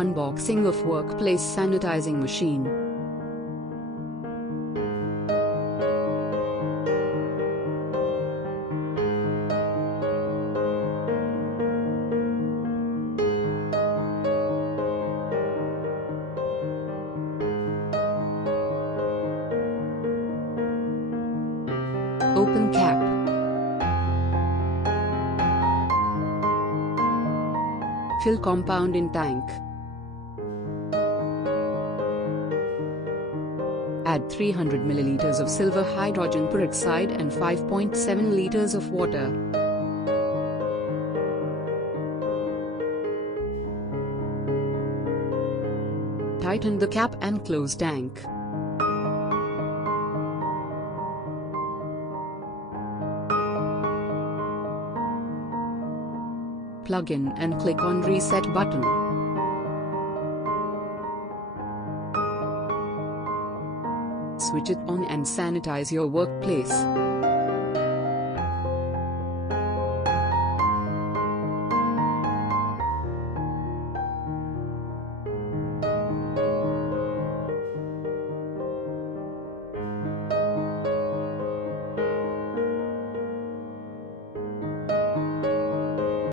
Unboxing of workplace sanitizing machine. Open cap. Fill compound in tank. Add 300 ml of silver hydrogen peroxide and 5.7 liters of water. Tighten the cap and close tank. Plug in and click on Reset button. Switch it on and sanitize your workplace.